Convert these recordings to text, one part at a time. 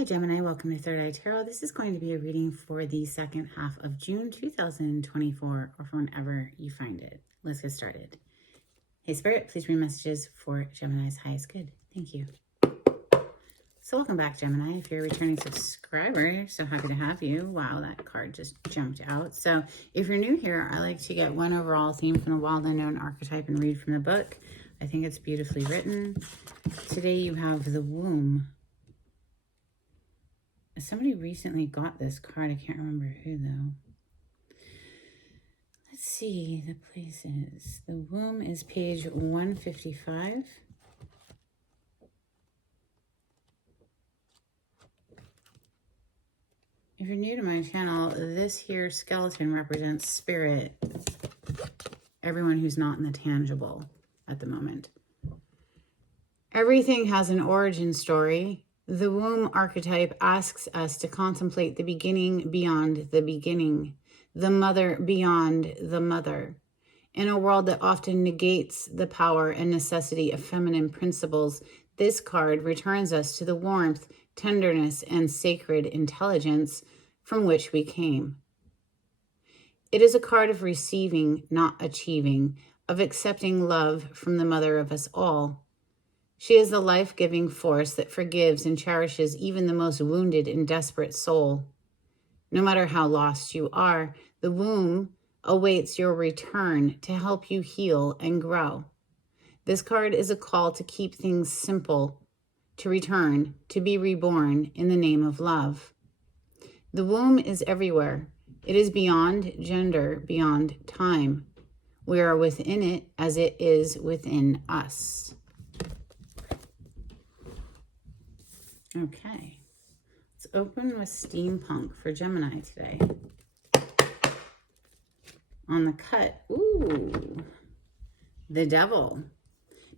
Hi Gemini, welcome to Third Eye Tarot. This is going to be a reading for the second half of June 2024 or for whenever you find it. Let's get started. Hey Spirit, please read messages for Gemini's highest good. Thank you. So welcome back Gemini. If you're a returning subscriber, so happy to have you. Wow, that card just jumped out. So if you're new here, I like to get one overall theme from the Wild Unknown archetype and read from the book. I think it's beautifully written. Today you have the womb. Somebody recently got this card. I can't remember who, though. Let's see the places. The womb is page 155. If you're new to my channel, this here skeleton represents spirit. Everyone who's not in the tangible at the moment. Everything has an origin story. The womb archetype asks us to contemplate the beginning beyond the beginning, the mother beyond the mother. In a world that often negates the power and necessity of feminine principles, this card returns us to the warmth, tenderness, and sacred intelligence from which we came. It is a card of receiving, not achieving, of accepting love from the mother of us all. She is the life-giving force that forgives and cherishes even the most wounded and desperate soul. No matter how lost you are, the womb awaits your return to help you heal and grow. This card is a call to keep things simple, to return, to be reborn in the name of love. The womb is everywhere. It is beyond gender, beyond time. We are within it as it is within us. Okay, let's open with steampunk for Gemini today. On the cut, ooh, the devil.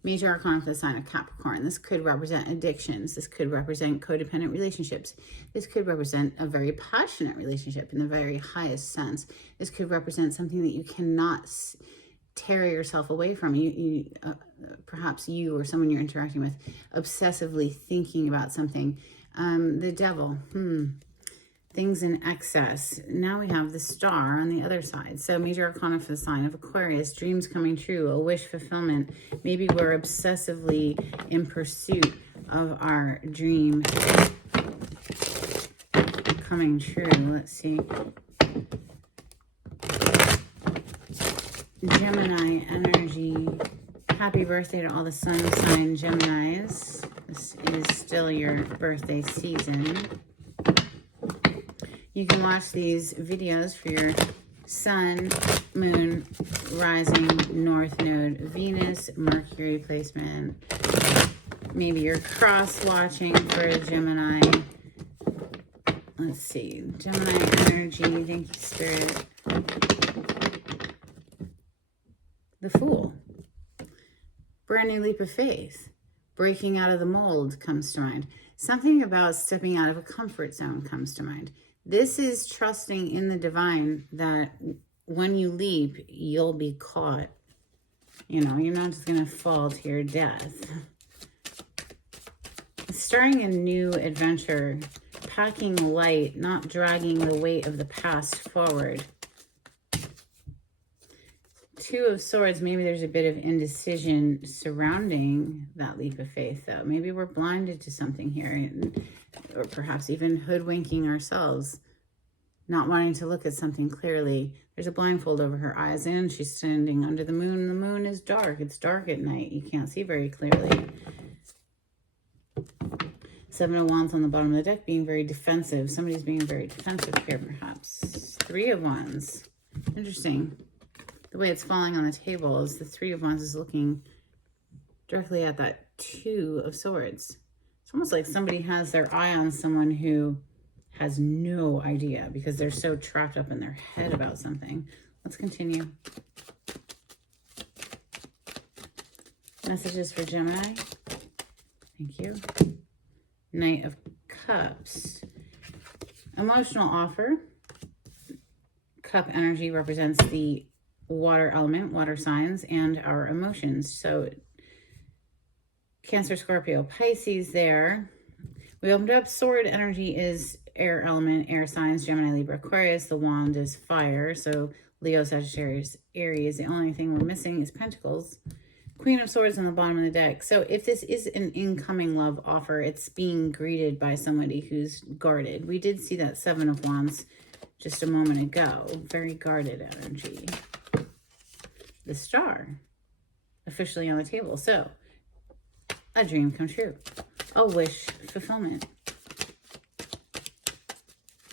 Major arcana for the sign of Capricorn. This could represent addictions. This could represent codependent relationships. This could represent a very passionate relationship in the very highest sense. This could represent something that you cannot tear yourself away from. Perhaps you or someone you're interacting with obsessively thinking about something. The devil, things in excess. Now we have the star on the other side. So major arcana for the sign of Aquarius, dreams coming true, a wish fulfillment. Maybe we're obsessively in pursuit of our dreams coming true. Let's see. Gemini energy. Happy birthday to all the sun sign Geminis. This is still your birthday season. You can watch these videos for your sun, moon, rising, north node, Venus, Mercury placement. Maybe you're cross-watching for a Gemini. Let's see. Gemini energy. Thank you, Spirit. The Fool. Brand new leap of faith. Breaking out of the mold comes to mind. Something about stepping out of a comfort zone comes to mind. This is trusting in the divine that when you leap, you'll be caught. You know, you're not just going to fall to your death. Starting a new adventure. Packing light, not dragging the weight of the past forward. Two of Swords, maybe there's a bit of indecision surrounding that leap of faith, though. Maybe we're blinded to something here, or perhaps even hoodwinking ourselves, not wanting to look at something clearly. There's a blindfold over her eyes, and she's standing under the moon. The moon is dark. It's dark at night. You can't see very clearly. Seven of Wands on the bottom of the deck, being very defensive. Somebody's being very defensive here, perhaps. Three of Wands. Interesting. The way it's falling on the table is the Three of Wands is looking directly at that Two of Swords. It's almost like somebody has their eye on someone who has no idea because they're so trapped up in their head about something. Let's continue. Messages for Gemini. Thank you. Knight of Cups. Emotional offer. Cup energy represents the water element, water signs, and our emotions. So Cancer, Scorpio, Pisces there. We opened up sword energy is air element, air signs, Gemini, Libra, Aquarius. The wand is fire. So Leo, Sagittarius, Aries. The only thing we're missing is pentacles. Queen of Swords on the bottom of the deck. So if this is an incoming love offer, it's being greeted by somebody who's guarded. We did see that Seven of Wands just a moment ago. Very guarded energy. The Star officially on the table. So a dream come true. A wish fulfillment.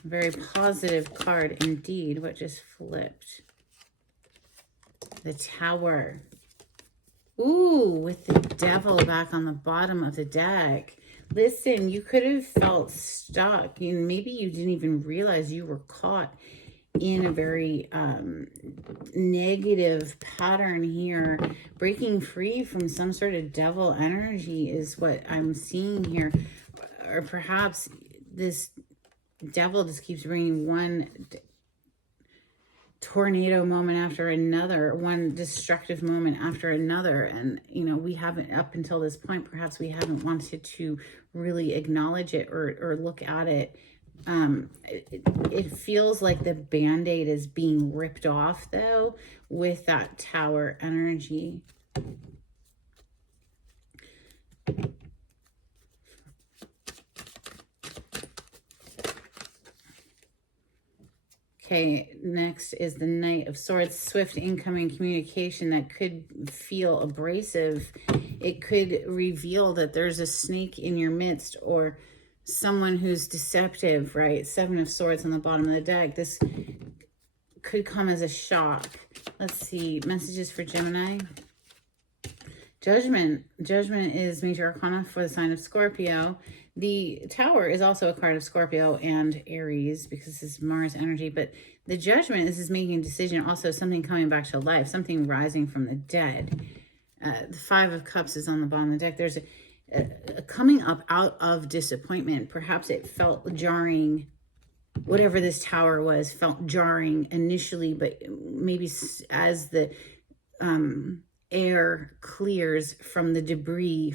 Very positive card indeed. What just flipped? The Tower. Ooh, with the Devil back on the bottom of the deck. Listen, you could have felt stuck. And maybe you didn't even realize you were caught in a very negative pattern here. Breaking free from some sort of devil energy is what I'm seeing here. Or perhaps this devil just keeps bringing one tornado moment after another, one destructive moment after another. And, you know, we haven't, up until this point, perhaps we haven't wanted to really acknowledge it or look at it. It feels like the Band-Aid is being ripped off, though, with that Tower energy. Okay, next is the Knight of Swords. Swift incoming communication that could feel abrasive. It could reveal that there's a snake in your midst or someone who's deceptive, right? Seven of Swords on the bottom of the deck. This could come as a shock. Let's see, messages for Gemini. Judgment. Judgment is major arcana for the sign of Scorpio. The Tower is also a card of Scorpio and Aries because this is Mars energy. But the Judgment, this is making a decision, also something coming back to life, something rising from the dead. The Five of Cups is on the bottom of the deck. There's a coming up out of disappointment. Perhaps it felt jarring. Whatever this Tower was felt jarring initially, but maybe as the air clears from the debris,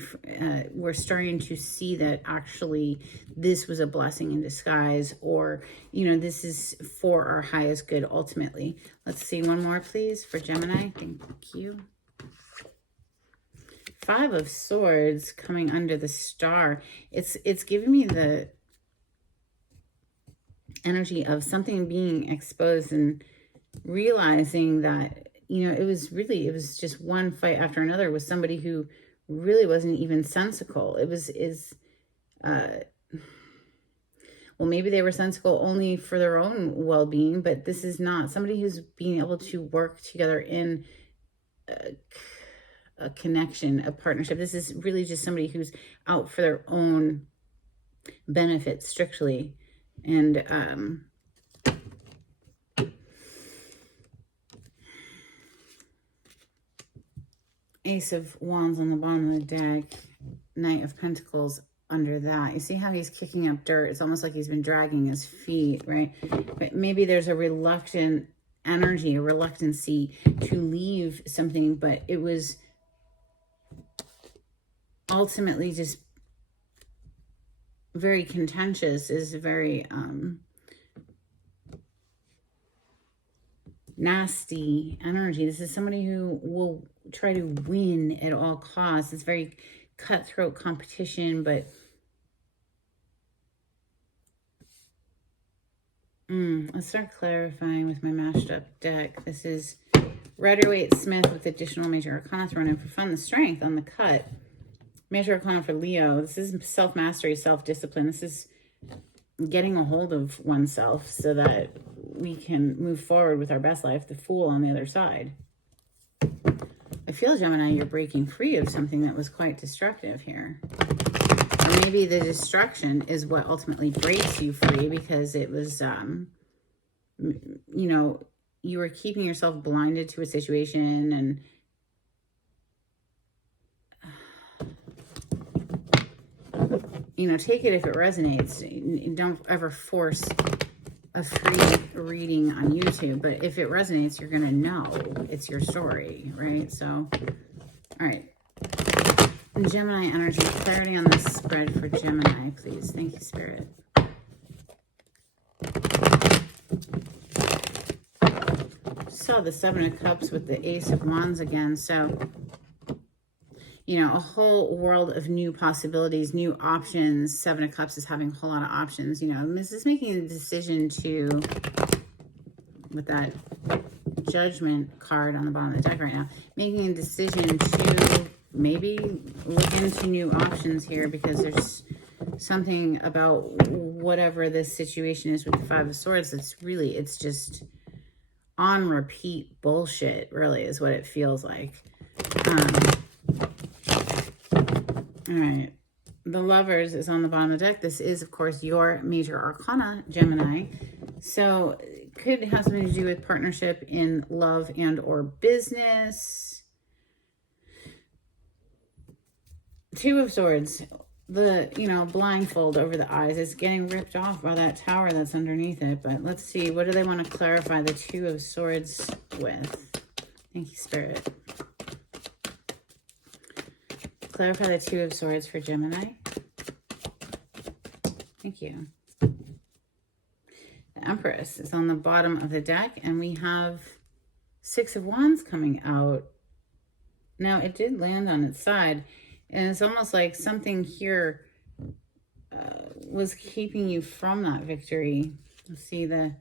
we're starting to see that actually this was a blessing in disguise, or, you know, this is for our highest good ultimately. Let's see one more, please, for Gemini. Thank you. Five of Swords coming under the Star. It's giving me the energy of something being exposed and realizing that, you know, it was just one fight after another with somebody who really wasn't even sensical. Well, maybe they were sensical only for their own well-being, but this is not somebody who's being able to work together in a connection, a partnership. This is really just somebody who's out for their own benefit strictly. And Ace of Wands on the bottom of the deck, Knight of Pentacles under that. You see how he's kicking up dirt? It's almost like he's been dragging his feet, right? But maybe there's a reluctant energy, a reluctancy to leave something, but it was ultimately just very contentious, is very nasty energy. This is somebody who will try to win at all costs. It's very cutthroat competition, but let's start clarifying with my mashed up deck. This is Rider-Waite-Smith with additional major arcana thrown in for fun. The Strength on the cut. Major arcana for Leo. This is self-mastery, self-discipline. This is getting a hold of oneself so that we can move forward with our best life. The Fool on the other side. I feel, Gemini, you're breaking free of something that was quite destructive here. Or maybe the destruction is what ultimately breaks you free, because it was, you know, you were keeping yourself blinded to a situation, and you know, take it if it resonates. Don't ever force a free reading on YouTube, but if it resonates, you're going to know it's your story, right? So, all right. Gemini energy, clarity on this spread for Gemini, please. Thank you, Spirit. Saw the Seven of Cups with the Ace of Wands again. So, you know, a whole world of new possibilities, new options. Seven of Cups is having a whole lot of options. You know, this is making a decision to, with that Judgment card on the bottom of the deck right now, making a decision to maybe look into new options here, because there's something about whatever this situation is with the Five of Swords that's really, it's just on repeat bullshit, really, is what it feels like. All right. The Lovers is on the bottom of the deck. This is, of course, your major arcana, Gemini. So it could have something to do with partnership in love and or business. Two of Swords. The, you know, blindfold over the eyes is getting ripped off by that tower that's underneath it. But let's see. What do they want to clarify the Two of Swords with? Thank you, Spirit. Clarify the Two of Swords for Gemini. Thank you. The Empress is on the bottom of the deck, and we have Six of Wands coming out. Now, it did land on its side, and it's almost like something here was keeping you from that victory. Let's see, the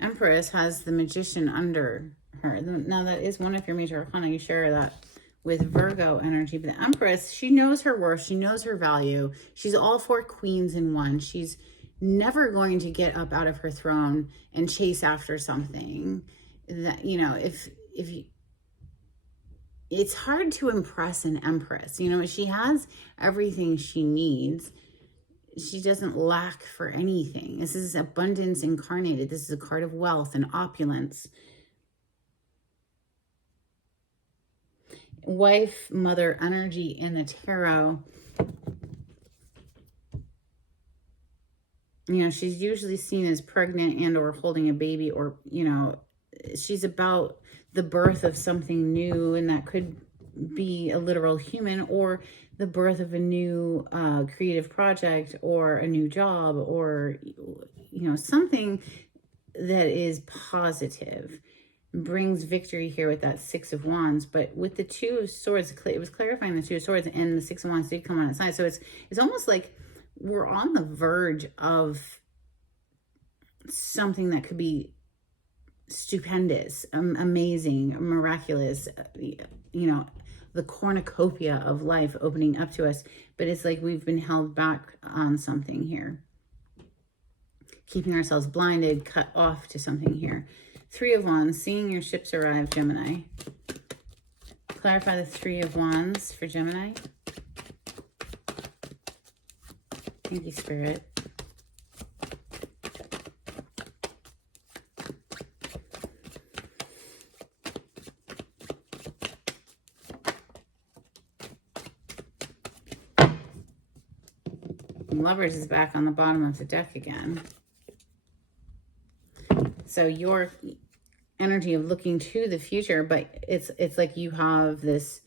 Empress has the Magician under her. Now, that is one of your major arcana. You share that with Virgo energy. But the Empress, she knows her worth. She knows her value. She's all four queens in one. She's never going to get up out of her throne and chase after something that, you know, if you, it's hard to impress an Empress. You know, she has everything she needs. She doesn't lack for anything. This is abundance incarnated. This is a card of wealth and opulence. Wife, mother energy in the tarot. You know, she's usually seen as pregnant and or holding a baby, or, you know, she's about the birth of something new, and that could be a literal human, or the birth of a new creative project, or a new job, or, you know, something that is positive. Brings victory here with that Six of Wands. But with the Two of Swords, it was clarifying the Two of Swords, and the Six of Wands did come on its side. So it's almost like we're on the verge of something that could be stupendous, amazing, miraculous, you know, the cornucopia of life opening up to us. But it's like we've been held back on something here, keeping ourselves blinded, cut off to something here. Three of Wands, seeing your ships arrive, Gemini. Clarify the Three of Wands for Gemini. Thank you, Spirit. Lovers is back on the bottom of the deck again. So your energy of looking to the future, but it's like you have this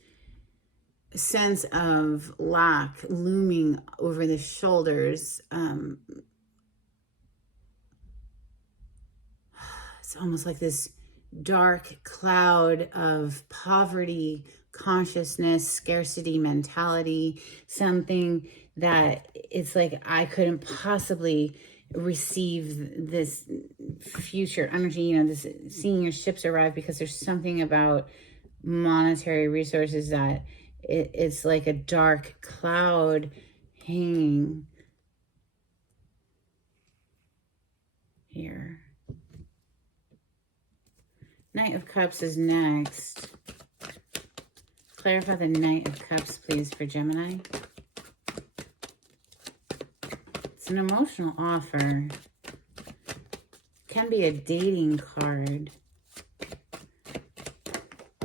sense of lack looming over the shoulders. It's almost like this dark cloud of poverty, consciousness, scarcity mentality, something that it's like I couldn't possibly receive this future energy, you know, this seeing your ships arrive, because there's something about monetary resources that it's like a dark cloud hanging here. Knight of Cups is next. Clarify the Knight of Cups, please, for Gemini. It's an emotional offer. Can be a dating card.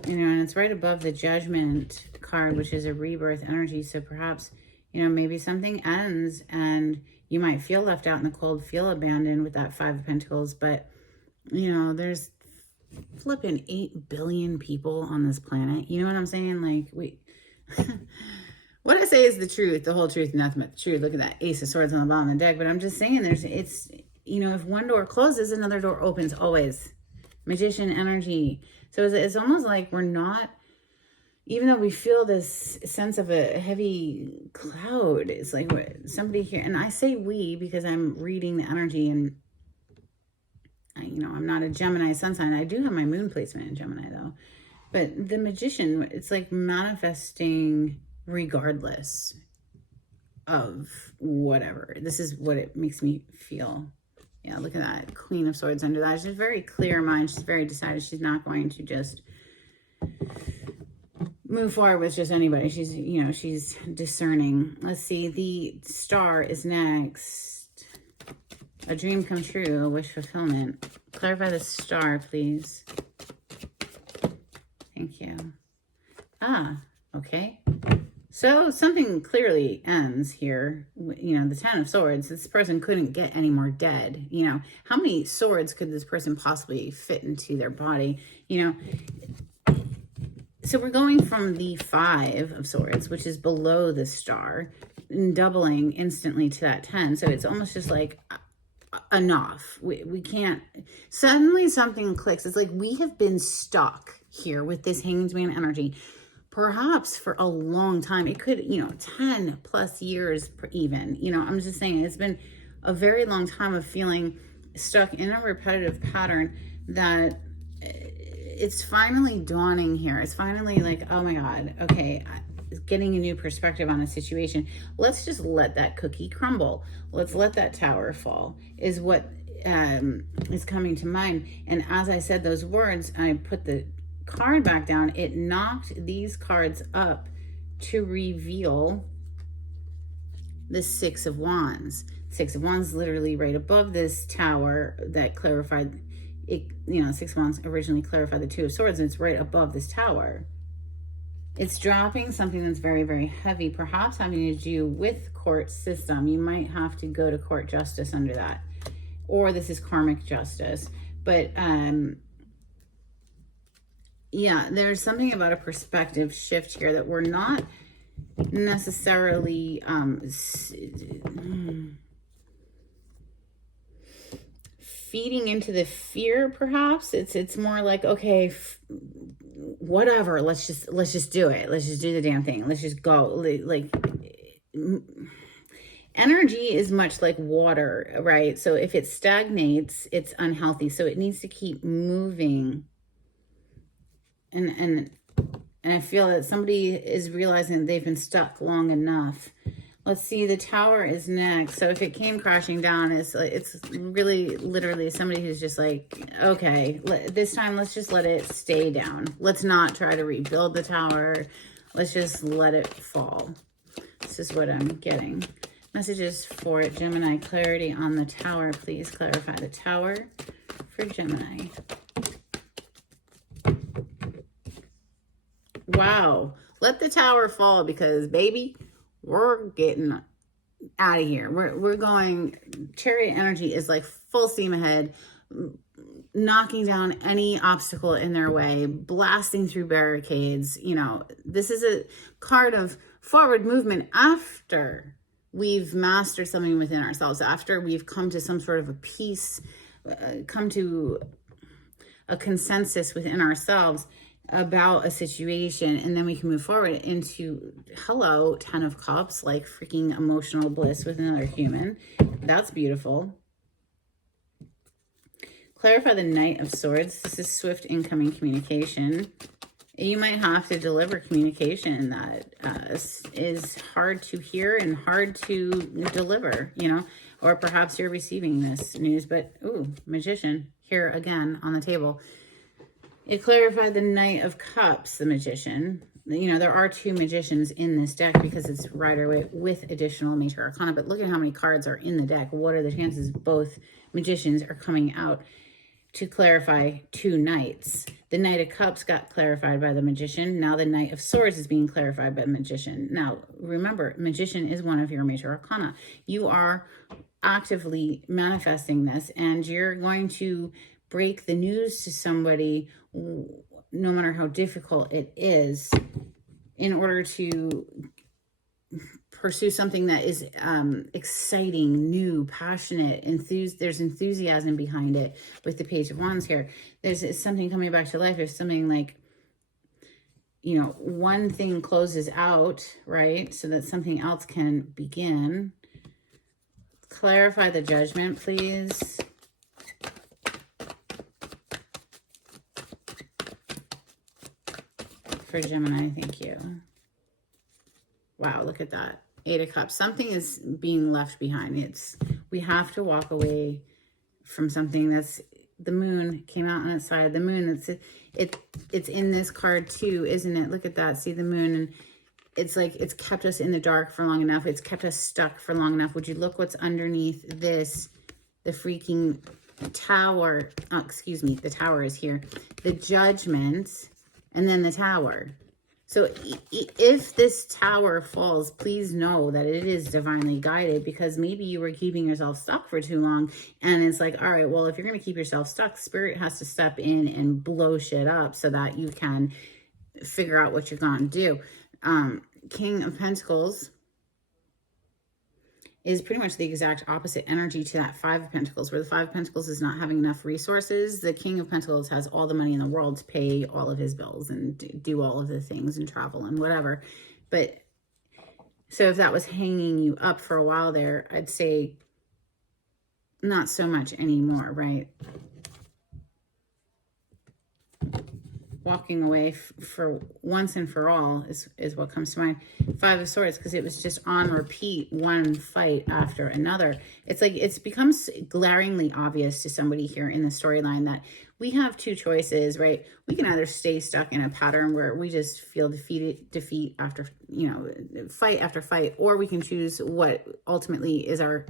You know, and it's right above the Judgment card, which is a rebirth energy. So perhaps, you know, maybe something ends and you might feel left out in the cold, feel abandoned with that Five of Pentacles. But, you know, there's flipping 8 billion people on this planet. You know what I'm saying? Like, What I say is the truth, the whole truth, and nothing but the truth. Look at that Ace of Swords on the bottom of the deck. But I'm just saying it's, if one door closes, another door opens always. Magician energy. So it's almost like we're not, even though we feel this sense of a heavy cloud, it's like somebody here, and I say we because I'm reading the energy, and I'm not a Gemini sun sign. I do have my moon placement in Gemini though. But the Magician, it's like manifesting regardless of whatever. This is what it makes me feel. Yeah, look at that. Queen of Swords under that. She's very clear mind. She's very decided. She's not going to just move forward with just anybody. She's, she's discerning. Let's see. The Star is next. A dream come true. A wish fulfillment. Clarify the Star, please. Thank you. Okay. So something clearly ends here. The Ten of Swords. This person couldn't get any more dead. How many swords could this person possibly fit into their body? So we're going from the Five of Swords, which is below the Star, and doubling instantly to that 10. So it's almost just like enough. We can't. Suddenly something clicks. It's like we have been stuck here with this Hanged Man energy perhaps for a long time. It could, 10 plus years even. I'm just saying it's been a very long time of feeling stuck in a repetitive pattern that it's finally dawning here. It's finally like, oh my God, okay, getting a new perspective on a situation. Let's just let that cookie crumble. Let's let that tower fall is what is coming to mind. And as I said those words, I put the card back down. It knocked these cards up to reveal the Six of Wands. Six of Wands literally right above this tower that clarified it. Six of Wands originally clarified the Two of Swords, and it's right above this tower. It's dropping something that's very, very heavy, perhaps having to do with court system. You might have to go to court justice under that, or this is karmic justice. But yeah, there's something about a perspective shift here that we're not necessarily feeding into the fear. Perhaps it's more like, okay, whatever, let's just do it. Let's just do the damn thing. Let's just go. Like energy is much like water, right? So if it stagnates, it's unhealthy. So it needs to keep moving. And I feel that somebody is realizing they've been stuck long enough. Let's see, the Tower is next. So if it came crashing down, it's really literally somebody who's just like, okay, this time let's just let it stay down. Let's not try to rebuild the tower. Let's just let it fall. This is what I'm getting. Messages for Gemini. Clarity on the Tower. Please clarify the Tower for Gemini. Wow. Let the tower fall because, baby, we're getting out of here. We're going, Chariot energy is like full steam ahead, knocking down any obstacle in their way, blasting through barricades. This is a card of forward movement after we've mastered something within ourselves, after we've come to some sort of a peace, come to a consensus within ourselves about a situation, and then we can move forward into, hello, 10 of Cups, like freaking emotional bliss with another human. That's beautiful. Clarify the Knight of Swords. This is swift incoming communication. You might have to deliver communication that is hard to hear and hard to deliver, or perhaps you're receiving this news, but, ooh, Magician here again on the table. It clarified the Knight of Cups, the Magician. There are two Magicians in this deck because it's Rider-Waite with additional Major Arcana. But look at how many cards are in the deck. What are the chances both Magicians are coming out to clarify two Knights? The Knight of Cups got clarified by the Magician. Now the Knight of Swords is being clarified by the Magician. Now, remember, Magician is one of your Major Arcana. You are actively manifesting this, and you're going to break the news to somebody, no matter how difficult it is, in order to pursue something that is exciting, new, passionate, there's enthusiasm behind it with the Page of Wands here. There's something coming back to life. There's something like, you know, one thing closes out, right? So that something else can begin. Clarify the Judgment, please. For Gemini, thank you. Wow, look at that. 8 of Cups. Something is being left behind. We have to walk away from something that's, the moon came out on its side. The moon, it's in this card too, isn't it? Look at that. See the moon, and it's like it's kept us in the dark for long enough. It's kept us stuck for long enough. Would you look what's underneath this? The freaking Tower. Oh, excuse me. The Tower is here. The Judgment, and then the Tower. So if this Tower falls, please know that it is divinely guided, because maybe you were keeping yourself stuck for too long. And it's like, all right, well, if you're going to keep yourself stuck, Spirit has to step in and blow shit up so that you can figure out what you're going to do. King of Pentacles is pretty much the exact opposite energy to that 5 of Pentacles, where the 5 of Pentacles is not having enough resources. The King of Pentacles has all the money in the world to pay all of his bills and do all of the things and travel and whatever. But so if that was hanging you up for a while there, I'd say not so much anymore, right? Walking away for once and for all is what comes to mind. 5 of Swords, because it was just on repeat, one fight after another. It's like it's becomes glaringly obvious to somebody here in the storyline that we have 2 choices, right? We can either stay stuck in a pattern where we just feel defeat after, you know, fight after fight, or we can choose what ultimately is our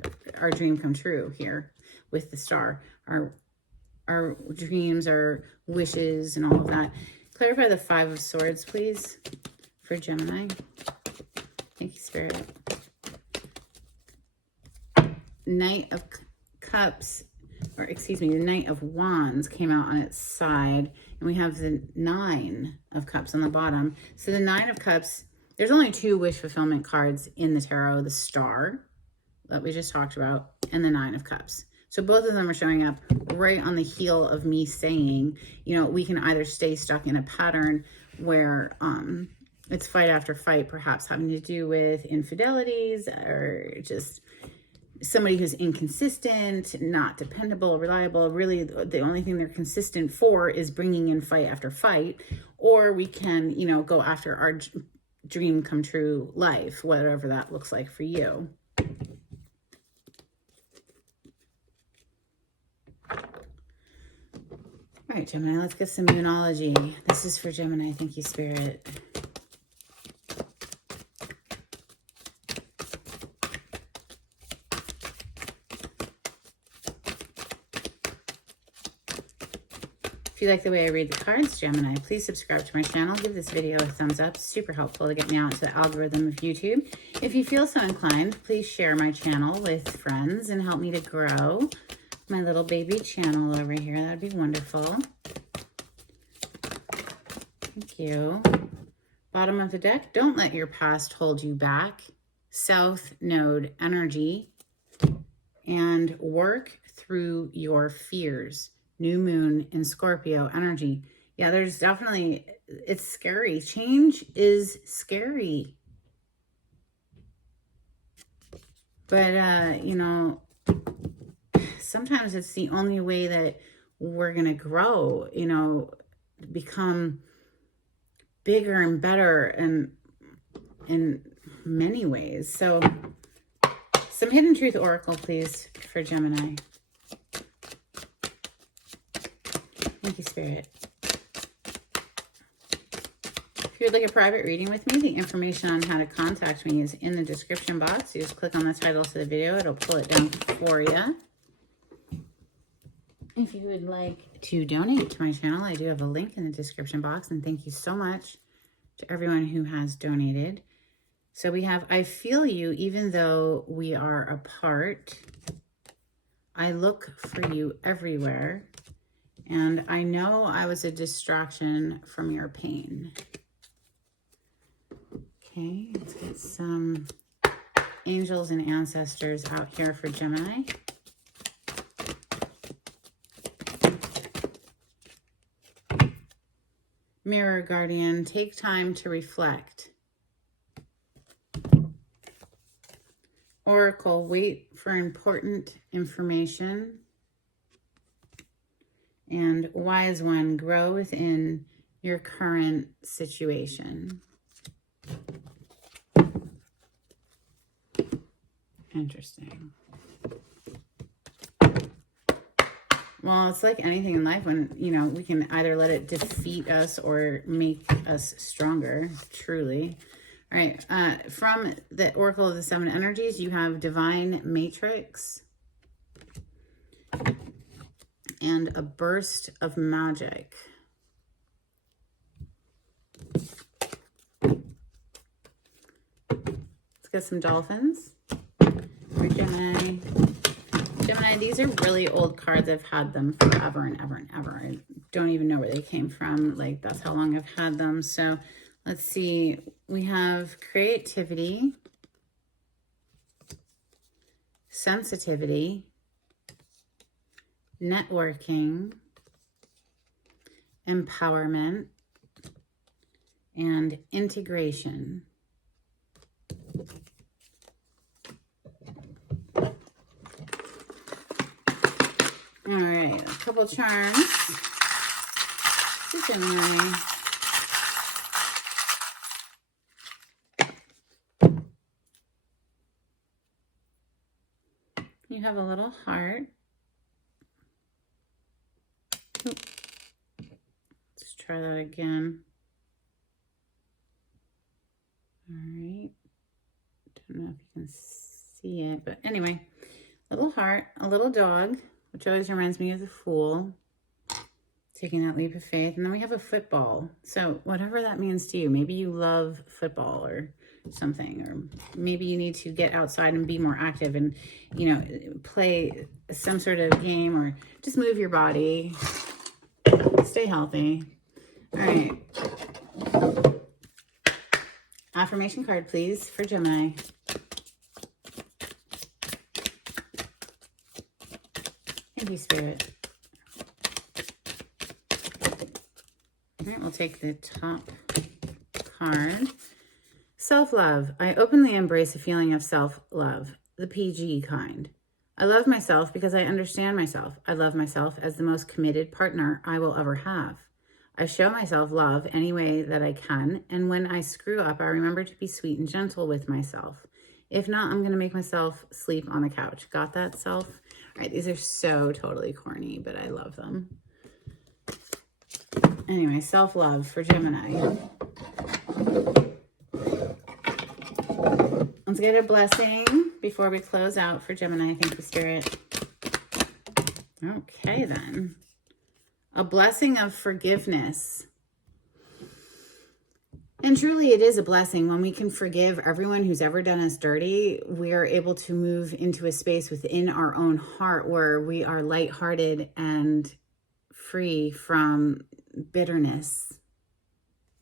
dream come true here with the Star. Our dreams, our wishes, and all of that. Clarify the 5 of Swords, please, for Gemini. Thank you, Spirit. Knight of Cups, or excuse me, the Knight of Wands came out on its side, and we have the 9 of Cups on the bottom. So the 9 of Cups, there's only 2 wish fulfillment cards in the tarot, the Star that we just talked about, and the 9 of Cups. So both of them are showing up right on the heel of me saying, you know, we can either stay stuck in a pattern where it's fight after fight, perhaps having to do with infidelities or just somebody who's inconsistent, not dependable, reliable. Really, the only thing they're consistent for is bringing in fight after fight. Or we can, you know, go after our dream come true life, whatever that looks like for you. All right, Gemini, let's get some Moonology. This is for Gemini. Thank you, Spirit. If you like the way I read the cards, Gemini, please subscribe to my channel. Give this video a thumbs up. Super helpful to get me out to the algorithm of YouTube. If you feel so inclined, please share my channel with friends and help me to grow my little baby channel over here. That'd be wonderful. Thank you. Bottom of the deck, don't let your past hold you back. South Node energy, and work through your fears. New moon in Scorpio energy. Yeah, there's definitely, it's scary. Change is scary. But, you know, sometimes it's the only way that we're going to grow, you know, become bigger and better and in many ways. So some Hidden Truth Oracle, please, for Gemini. Thank you, Spirit. If you would like a private reading with me, the information on how to contact me is in the description box. You just click on the title to the video. It'll pull it down for you. If you would like to donate to my channel, I do have a link in the description box. And thank you so much to everyone who has donated. So we have, I feel you even though we are apart. I look for you everywhere. And I know I was a distraction from your pain. Okay, let's get some angels and ancestors out here for Gemini. Mirror guardian, take time to reflect. Oracle, wait for important information. And wise one, grow within your current situation. Interesting. Well, it's like anything in life when, you know, we can either let it defeat us or make us stronger, truly. All right, from the Oracle of the Seven Energies, you have Divine Matrix and a burst of magic. Let's get some dolphins for Gemini. Gemini, these are really old cards. I've had them forever and ever and ever. I don't even know where they came from. Like, that's how long I've had them. So let's see. We have creativity, sensitivity, networking, empowerment, and integration. All right, a couple charms. Gemini. You have a little heart. Let's try that again. All right. Don't know if you can see it, but anyway, little heart, a little dog, which always reminds me of the Fool, taking that leap of faith. And then we have a football. So whatever that means to you, maybe you love football or something, or maybe you need to get outside and be more active and, you know, play some sort of game or just move your body, stay healthy. All right. Affirmation card, please, for Gemini. Thank you, Spirit. All right, we'll take the top card. Self-love. I openly embrace a feeling of self-love, the PG kind. I love myself because I understand myself. I love myself as the most committed partner I will ever have. I show myself love any way that I can, and when I screw up, I remember to be sweet and gentle with myself. If not, I'm going to make myself sleep on the couch. Got that, self? All right, these are so totally corny, but I love them. Anyway, self-love for Gemini. Let's get a blessing before we close out for Gemini. Thank you, Spirit. Okay, then. A blessing of forgiveness. And truly it is a blessing when we can forgive everyone who's ever done us dirty. We are able to move into a space within our own heart where we are lighthearted and free from bitterness.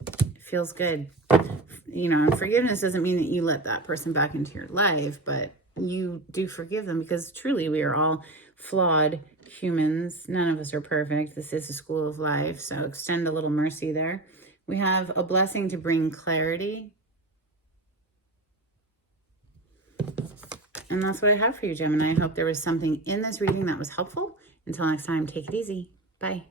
It feels good. You know, and forgiveness doesn't mean that you let that person back into your life, but you do forgive them because truly we are all flawed humans. None of us are perfect. This is a school of life, so extend a little mercy there. We have a blessing to bring clarity. And that's what I have for you, Gemini. I hope there was something in this reading that was helpful. Until next time, take it easy. Bye.